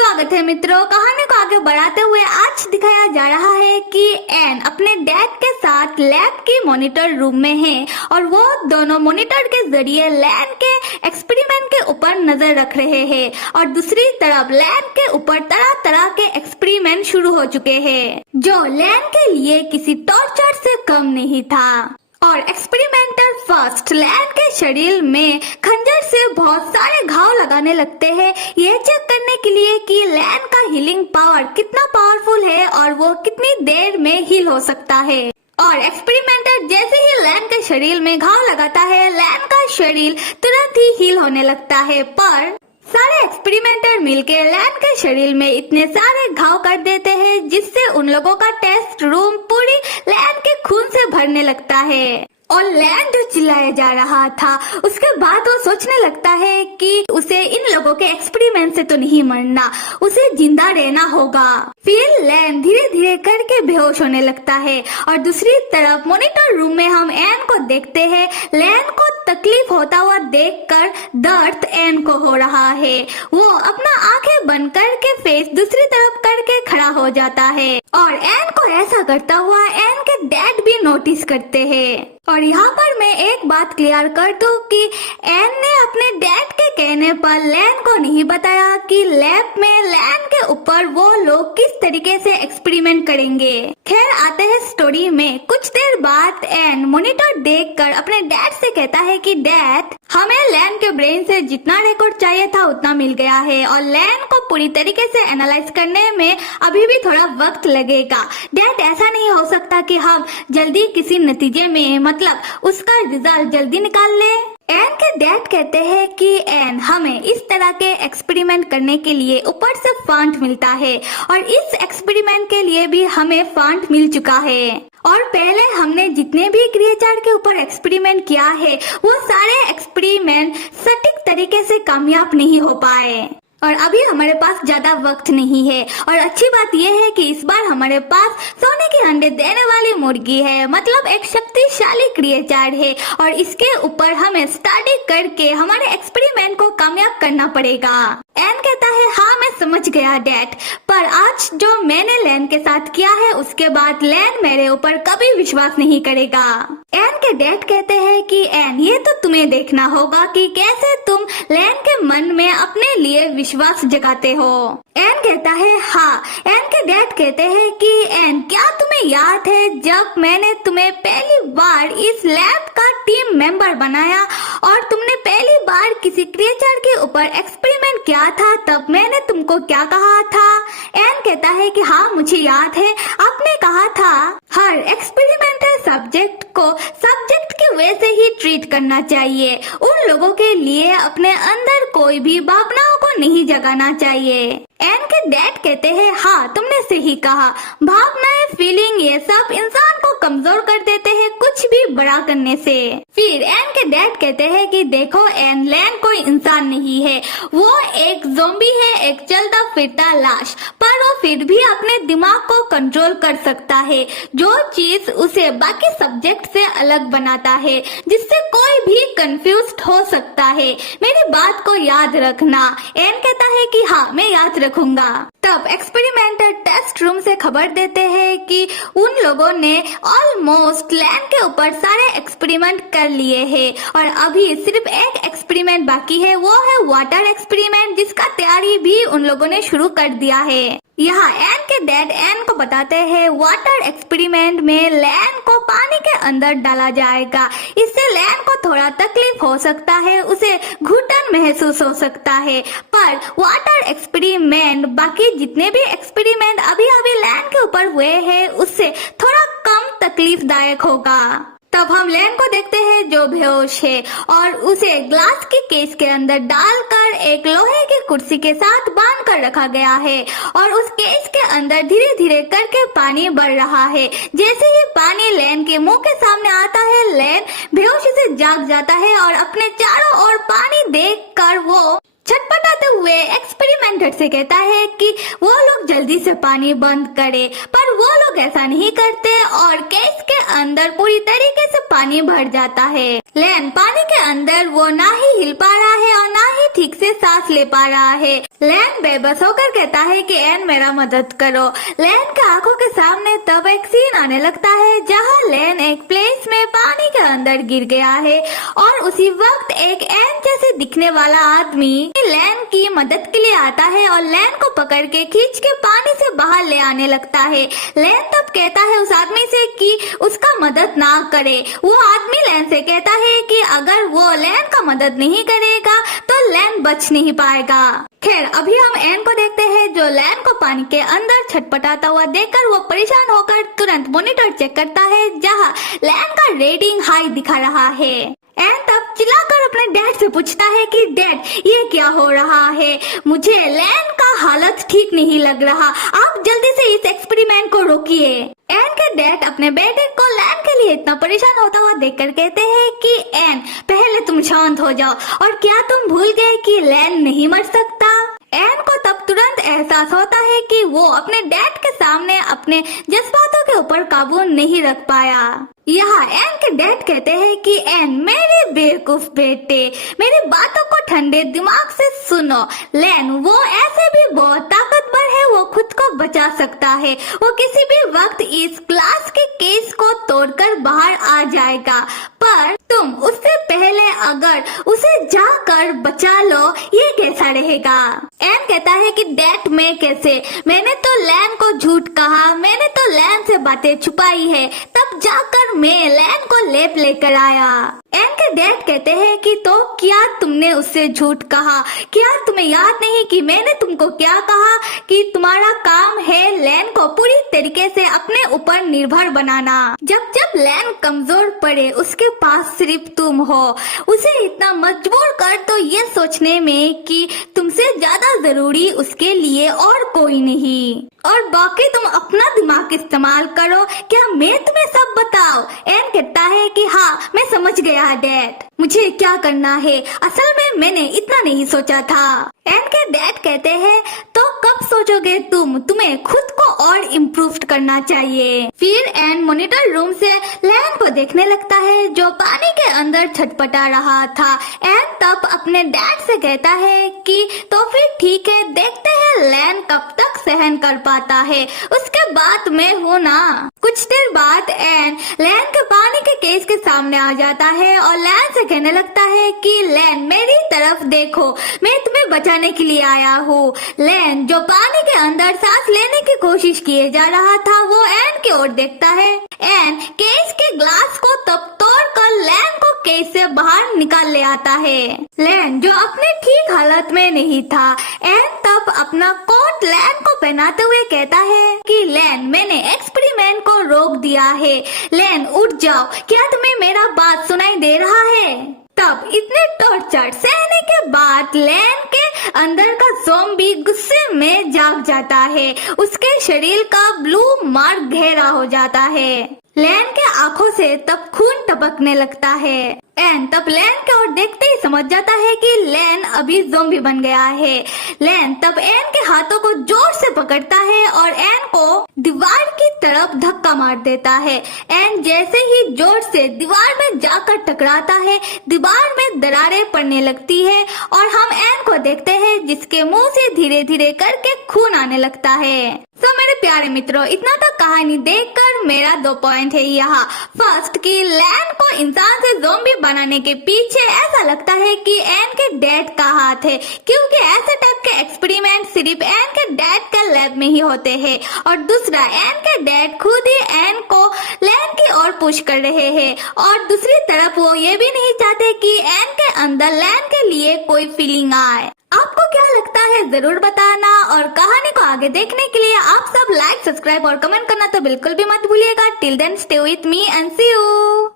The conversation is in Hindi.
स्वागत है मित्रों। कहानी को आगे बढ़ाते हुए आज दिखाया जा रहा है कि एन अपने डैड के साथ लैब की मॉनिटर रूम में है और वो दोनों मॉनिटर के जरिए लैन के एक्सपेरिमेंट के ऊपर नजर रख रहे हैं और दूसरी तरफ लैन के ऊपर तरह तरह के एक्सपेरिमेंट शुरू हो चुके हैं जो लैन के लिए किसी टॉर्चर से कम नहीं था। और एक्सपेरिमेंटर फर्स्ट लैन के शरीर में खंजर से बहुत सारे घाव लगाने लगते हैं, ये चेक करने के लिए कि लैन का हीलिंग पावर कितना पावरफुल है और वो कितनी देर में हील हो सकता है। और एक्सपेरिमेंटर जैसे ही लैन के शरीर में घाव लगाता है, लैन का शरीर तुरंत ही हील होने लगता है। पर सारे एक्सपेरिमेंटर मिलकर लैन के शरीर में इतने सारे घाव कर देते हैं जिससे उन लोगों का टेस्ट रूम पूरी लैन के खून से भरने लगता है। और लैन जो चिल्लाया जा रहा था उसके बाद वो सोचने लगता है कि उसे इन लोगों के एक्सपेरिमेंट से तो नहीं मरना, उसे जिंदा रहना होगा। फिर लैन धीरे धीरे करके बेहोश होने लगता है और दूसरी तरफ मॉनिटर रूम में हम एन को देखते हैं। लैन को तकलीफ होता हुआ देखकर दर्द एन को हो रहा है। वो अपना आंखें बंद करके फेस दूसरी तरफ करके खड़ा हो जाता है और एन को ऐसा करता हुआ एन के डैड भी नोटिस करते हैं। और यहाँ पर मैं एक बात क्लियर कर दूं कि एन ने अपने डैड के कहने पर लैन को नहीं बताया कि लैब में लैन के ऊपर वो लोग किस तरीके से एक्सपेरिमेंट करेंगे। खैर आते हैं स्टोरी में। कुछ देर बाद एन मॉनिटर देखकर अपने डैड से कहता है कि डैड, हमें लैन के ब्रेन से जितना रिकॉर्ड चाहिए था उतना मिल गया है और लैन को पूरी तरीके से एनालाइज करने में अभी भी थोड़ा वक्त लगेगा। डैड, ऐसा नहीं हो सकता कि हम जल्दी किसी नतीजे में मतलब उसका रिजल्ट जल्दी निकाल ले। एन के डैड कहते हैं कि एन, हमें इस तरह के एक्सपेरिमेंट करने के लिए ऊपर से फंड मिलता है और इस एक्सपेरिमेंट के लिए भी हमें फंड मिल चुका है और पहले हमने जितने भी क्रिएचर के ऊपर एक्सपेरिमेंट किया है वो सारे एक्सपेरिमेंट सटीक तरीके से कामयाब नहीं हो पाए और अभी हमारे पास ज्यादा वक्त नहीं है। और अच्छी बात यह है कि इस बार हमारे पास सोने के अंडे देने वाली मुर्गी है, मतलब एक शक्तिशाली क्रिएचर है और इसके ऊपर हमें स्टडी करके हमारे एक्सपेरिमेंट को कामयाब करना पड़ेगा। एन कहता है, हाँ मैं समझ गया डैड, पर आज जो मैंने लैन के साथ किया है उसके बाद लैन मेरे ऊपर कभी विश्वास नहीं करेगा। एन के डैड कहते हैं कि एन, ये तो तुम्हें देखना होगा कि कैसे तुम लैन के मन में अपने लिए विश्वास जगाते हो। एन कहता है हाँ। एन के डैड कहते हैं कि एन, क्या तुम्हें याद है जब मैंने तुम्हें पहली बार इस लैब का टीम मेंबर बनाया और तुमने पहली बार किसी क्रिएचर के ऊपर एक्सपेरिमेंट किया था, तब मैंने तुमको क्या कहा था? एन कहता है कि हाँ मुझे याद है, आपने कहा था हर एक्सपेरिमेंटल सब्जेक्ट को सब्जेक्ट के वे से ही ट्रीट करना चाहिए, उन लोगों के लिए अपने अंदर कोई भी भावनाओं को नहीं जगाना चाहिए। एन के डैड कहते हैं हाँ तुमने सही कहा, भावनाएं, फीलिंग ये सब इंसान को कमजोर कर देते हैं कुछ भी बड़ा करने से। फिर एन के डैड कहते हैं कि देखो एन, लैन कोई इंसान नहीं है, वो एक ज़ॉम्बी है, एक चलता फिरता लाश, पर वो फिर भी अपने दिमाग को कंट्रोल कर सकता है, जो चीज उसे बाकी सब्जेक्ट से अलग बनाता है, जिससे कोई भी कंफ्यूज्ड हो सकता है। मेरी बात को याद रखना। एन कहता है कि हाँ मैं याद रखूंगा। तब एक्सपेरिमेंटर टेस्ट रूम से खबर देते हैं कि उन लोगों ने ऑलमोस्ट लैन के ऊपर सारे एक्सपेरिमेंट कर लिए हैं और अभी सिर्फ एक एक्सपेरिमेंट बाकी है, वो है वाटर एक्सपेरिमेंट, जिसका तैयारी भी उन लोगों ने शुरू कर दिया है। यहाँ एन के डैड एन को बताते हैं वाटर एक्सपेरिमेंट में लैन को पानी के अंदर डाला जाएगा, इससे लैन को थोड़ा तकलीफ हो सकता है, उसे घुटन महसूस हो सकता है, पर वाटर एक्सपेरिमेंट बाकी जितने भी एक्सपेरिमेंट अभी अभी लैन के ऊपर हुए हैं उससे थोड़ा कम तकलीफदायक होगा। तब हम लैन को देखते हैं जो बेहोश है और उसे ग्लास की केस के अंदर डालकर एक लोहे की कुर्सी के साथ बांध कर रखा गया है और उस केस के अंदर धीरे धीरे करके पानी बढ़ रहा है। जैसे ही पानी लैन के मुंह के सामने आता है, लैन बेहोशी से जाग जाता है और अपने चारों ओर पानी देखकर वो छटपटाते हुए एक्सपेरिमेंटर से कहता है कि वो लोग जल्दी से पानी बंद करे, पर वो लोग ऐसा नहीं करते और केस के अंदर पूरी तरीके से पानी भर जाता है। लैन पानी के अंदर वो ना ही हिल पा रहा है और ना ही ठीक से सांस ले पा रहा है। लैन बेबस होकर कहता है कि एन मेरा मदद करो। लैन के आंखों के सामने तब एक सीन आने लगता है जहाँ लैन एक प्लेस में पानी के अंदर गिर गया है और उसी वक्त एक एन जैसे दिखने वाला आदमी लैन की मदद के लिए आता है और लैन को पकड़ के खींच के पानी से बाहर ले आने लगता है। लैन तब कहता है उस आदमी से कि उसका मदद ना करे। वो आदमी लैन से कहता है कि अगर वो लैन का मदद नहीं करेगा तो लैन बच नहीं पाएगा। खैर अभी हम एन को देखते हैं जो लैन को पानी के अंदर छटपटाता हुआ देखकर वो परेशान होकर तुरंत मॉनिटर चेक करता है जहाँ लैन का रेटिंग हाई दिखा रहा है। एन तब चिल्लाकर अपने डैड से पूछता है कि डैड ये क्या हो रहा है, मुझे लैन का हालत ठीक नहीं लग रहा, आप जल्दी से इस एक्सपेरिमेंट को रोकिए। एन के डैड अपने बेटे को लैन के लिए इतना परेशान होता हुआ देखकर कहते हैं कि एन पहले तुम शांत हो जाओ, और क्या तुम भूल गए कि लैन नहीं मर सकता। एन को तब तुरंत एहसास होता है कि वो अपने डैड के सामने अपने जज्बातों के ऊपर काबू नहीं रख पाया। यहाँ एन के डैड कहते हैं कि एन मेरे बेवकूफ बेटे, मेरी बातों को ठंडे दिमाग से सुनो। लैन वो ऐसे भी बहुत ताकतवर है, वो खुद को बचा सकता है, वो किसी भी वक्त इस क्लास के केस को तोड़कर बाहर आ जाएगा, पर तुम उससे पहले अगर उसे जाकर बचा लो ये कैसा रहेगा। एन कहता है कि डैड मैं कैसे, मैंने तो लैन को झूठ कहा, मैंने तो लैन से बातें छुपाई है, तब जाकर मैं लैन को लेप लेकर आया। एन के डैड कहते हैं कि तो क्या तुमने उससे झूठ कहा, क्या तुम्हें याद नहीं कि मैंने तुमको क्या कहा कि तुम्हारा काम है लैन को पूरी तरीके से अपने ऊपर निर्भर बनाना। जब जब लैन कमजोर पड़े उसके पास सिर्फ तुम हो, उसे इतना मजबूर कर दो ये सोचने में कि तुमसे ज्यादा जरूरी उसके लिए और कोई नहीं, और बाकी तुम अपना दिमाग इस्तेमाल करो, क्या मैं तुम्हें सब बताऊं। एन कहता है कि हाँ मैं समझ गया डैड, मुझे क्या करना है, असल में मैंने इतना नहीं सोचा था। एन के डैड कहते हैं तो कब सोचोगे तुम्हें खुद को और इम्प्रूव करना चाहिए। फिर एन मॉनिटर रूम से लैन को देखने लगता है जो पानी के अंदर छटपटा रहा था। एन तब अपने डैड से कहता है कि तो फिर ठीक है, देखते हैं लैन कब तक सहन कर पाता है, उसके बाद मैं हूँ ना। कुछ देर बाद एन लैन के पानी के केस के सामने आ जाता है और लैन से कहने लगता है कि लैन मेरी तरफ देखो, मैं तुम्हें बचाने के लिए आया हूँ। लैन जो पानी के अंदर सांस लेने की कोशिश किए जा रहा था वो एन की ओर देखता है। एन केस के ग्लास को तब तोड़कर लैन को केस से बाहर निकाल ले आता है। लैन जो अपने ठीक हालत में नहीं था, एन तब अपना कोट लैन को पहनाते हुए कहता है कि लैन मैंने एक्सपेरिमेंट को रोक दिया है, लैन उठ जाओ, क्या तुम्हें मेरा बात सुनाई दे रहा है। तब इतने टॉर्चर सहने के बाद लैन के अंदर का ज़ॉम्बी गुस्से में जाग जाता है, उसके शरीर का ब्लू मार्क गहरा हो जाता है। लैन के आंखों से तब खून टपकने लगता है। एन तब लैन की ओर देखते ही समझ जाता है कि लैन अभी ज़ॉम्बी बन गया है। लैन तब एन के हाथों को जोर से पकड़ता है और एन को दीवार की तरफ धक्का मार देता है। एन जैसे ही जोर से दीवार में जाकर टकराता है, दीवार में दरारें पड़ने लगती है और हम एन को देखते हैं जिसके मुंह से धीरे धीरे करके खून आने लगता है। तो मेरे प्यारे मित्रों, इतना तक कहानी देखकर मेरा 2 पॉइंट है यहाँ। फर्स्ट कि लैन को इंसान से ज़ॉम्बी बनाने के पीछे ऐसा लगता है कि एन के डैड का हाथ है, क्योंकि ऐसे टाइप के एक्सपेरिमेंट सिर्फ एन के डैड के लैब में ही होते हैं। और दूसरा, एन के डैड खुद ही एन को लैन की ओर पुश कर रहे हैं, और दूसरी तरफ वो ये भी नहीं चाहते कि एन के अंदर लैन के लिए कोई फीलिंग आए। आपको क्या लगता है जरूर बताना, और कहानी को आगे देखने के लिए आप सब लाइक, सब्सक्राइब और कमेंट करना तो बिल्कुल भी मत भूलिएगा। Till then stay with me and see you.